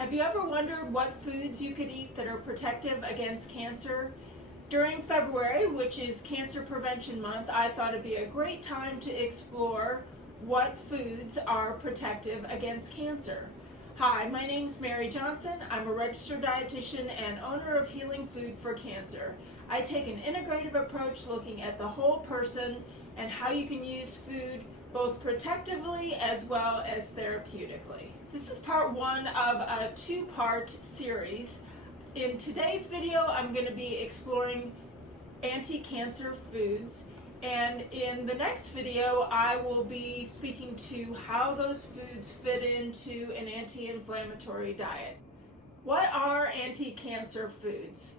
Have you ever wondered what foods you could eat that are protective against cancer? During February, which is Cancer Prevention Month, I thought it'd be a great time to explore what foods are protective against cancer. Hi, my name's Mary Johnson. I'm a registered dietitian and owner of Healing Food for Cancer. I take an integrative approach looking at the whole person and how you can use food both protectively as well as therapeutically. This is part one of a two-part series. In today's video, I'm going to be exploring anti-cancer foods, and in the next video, I will be speaking to how those foods fit into an anti-inflammatory diet. What are anti-cancer foods?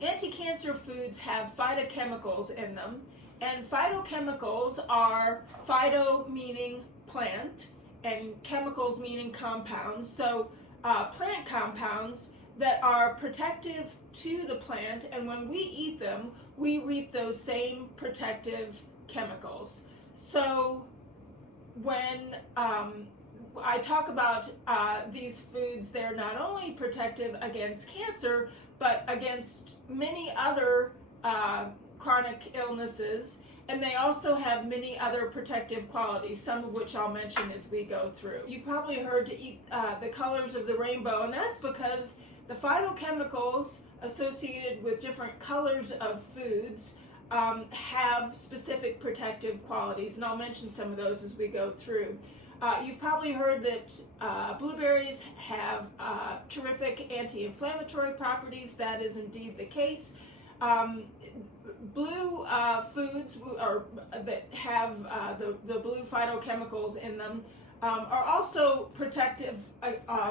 Anti-cancer foods have phytochemicals in them, and phytochemicals are phyto meaning plant and chemicals meaning compounds. So plant compounds that are protective to the plant, and when we eat them, we reap those same protective chemicals. So when I talk about these foods, they're not only protective against cancer, but against many other chronic illnesses, and they also have many other protective qualities, some of which I'll mention as we go through. You've probably heard to eat the colors of the rainbow, and that's because the phytochemicals associated with different colors of foods have specific protective qualities, and I'll mention some of those as we go through. You've probably heard that blueberries have terrific anti-inflammatory properties. That is indeed the case. Blue foods that have the blue phytochemicals in them are also protective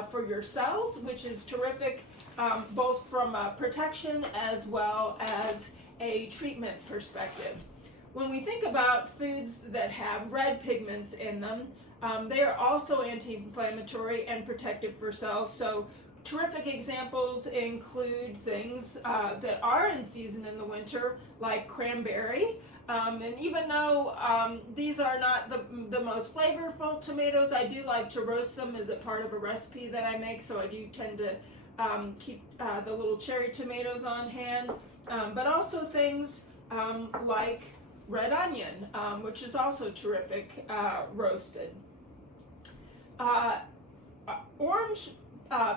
for your cells, which is terrific both from a protection as well as a treatment perspective. When we think about foods that have red pigments in them, they are also anti-inflammatory and protective for cells. So terrific examples include things that are in season in the winter, like cranberry. And even though these are not the most flavorful tomatoes, I do like to roast them as a part of a recipe that I make, so I do tend to keep the little cherry tomatoes on hand. But also things like red onion, which is also terrific roasted. Orange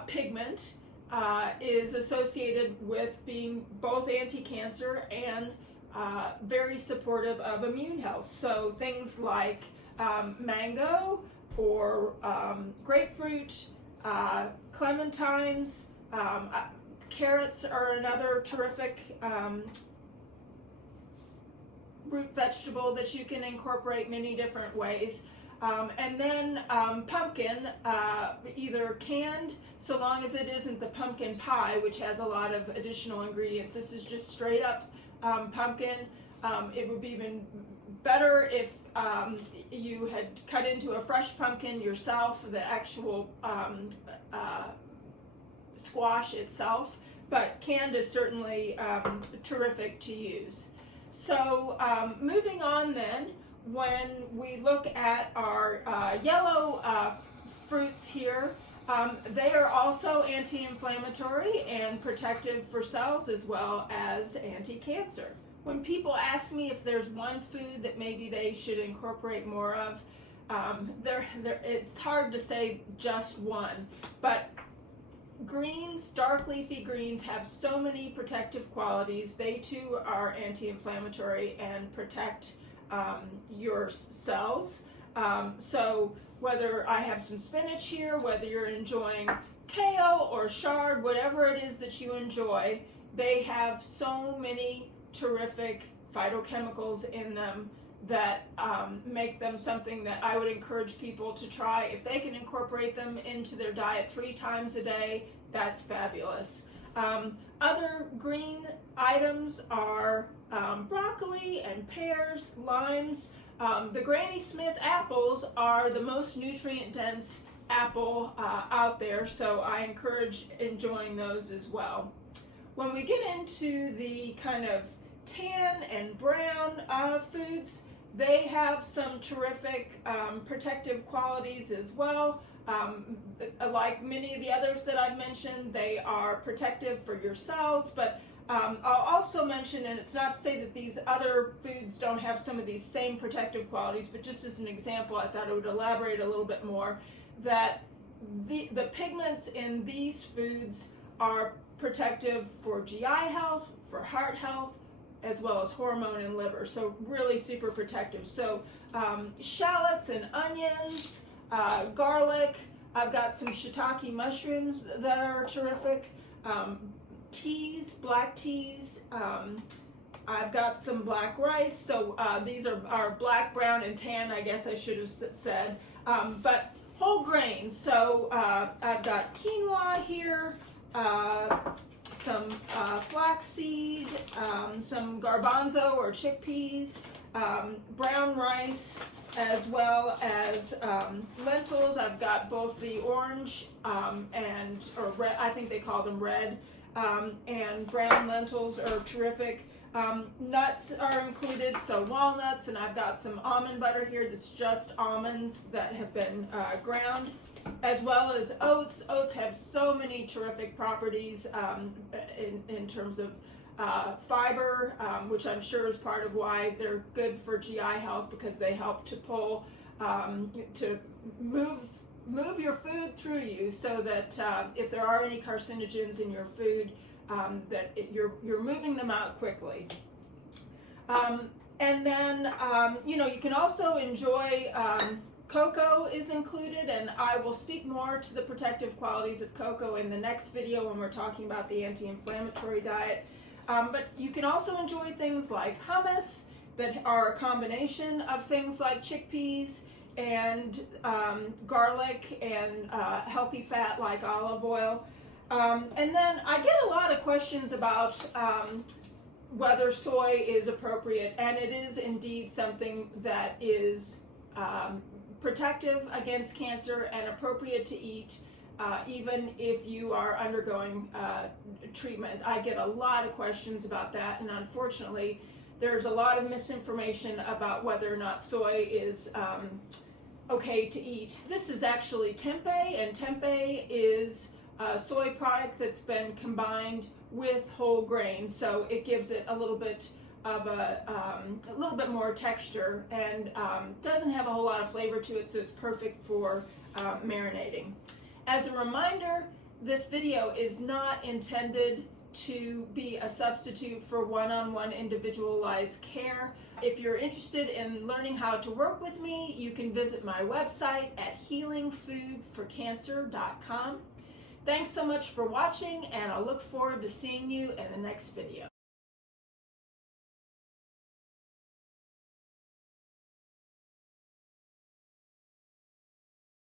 pigment is associated with being both anti-cancer and very supportive of immune health. So things like mango or grapefruit, clementines, carrots are another terrific root vegetable that you can incorporate many different ways. And then pumpkin, either canned, so long as it isn't the pumpkin pie, which has a lot of additional ingredients. This is just straight up pumpkin. It would be even better if you had cut into a fresh pumpkin yourself, the actual squash itself, but canned is certainly terrific to use. So moving on then, when we look at our yellow fruits here, they are also anti-inflammatory and protective for cells as well as anti-cancer. When people ask me if there's one food that maybe they should incorporate more of, it's hard to say just one, but greens, dark leafy greens, have so many protective qualities. They too are anti-inflammatory and protect your cells. So whether I have some spinach here, whether you're enjoying kale or chard, whatever it is that you enjoy, they have so many terrific phytochemicals in them that make them something that I would encourage people to try. If they can incorporate them into their diet 3 times a day, that's fabulous. Other green items are broccoli and pears, limes. The Granny Smith apples are the most nutrient-dense apple out there, so I encourage enjoying those as well. When we get into the kind of tan and brown foods, they have some terrific protective qualities as well. Like many of the others that I've mentioned, they are protective for your cells, but I'll also mention, and it's not to say that these other foods don't have some of these same protective qualities, but just as an example, I thought I would elaborate a little bit more, that the pigments in these foods are protective for GI health, for heart health, as well as hormone and liver, so really super protective. So shallots and onions, garlic, I've got some shiitake mushrooms that are terrific, teas, black teas, I've got some black rice, so these are black, brown, and tan, I guess I should have said, but whole grains, so I've got quinoa here, some flaxseed, some garbanzo or chickpeas, brown rice, as well as lentils. I've got both the orange or red, I think they call them red, and brown lentils are terrific. Nuts are included, so walnuts, and I've got some almond butter here that's just almonds that have been ground, as well as oats. Oats have so many terrific properties in terms of fiber, which I'm sure is part of why they're good for GI health, because they help to pull, to move your food through you, so that if there are any carcinogens in your food, you're moving them out quickly. And then, you can also enjoy, cocoa is included, and I will speak more to the protective qualities of cocoa in the next video when we're talking about the anti-inflammatory diet. But you can also enjoy things like hummus that are a combination of things like chickpeas and garlic and healthy fat like olive oil. And then I get a lot of questions about whether soy is appropriate, and it is indeed something that is protective against cancer and appropriate to eat even if you are undergoing treatment. I get a lot of questions about that, and unfortunately there's a lot of misinformation about whether or not soy is okay to eat. This is actually tempeh, and tempeh is a soy product that's been combined with whole grain, so it gives it a little bit of a little bit more texture, and doesn't have a whole lot of flavor to it, so it's perfect for marinating. As a reminder, this video is not intended to be a substitute for one-on-one individualized care. If you're interested in learning how to work with me, you can visit my website at healingfoodforcancer.com. Thanks so much for watching, and I'll look forward to seeing you in the next video.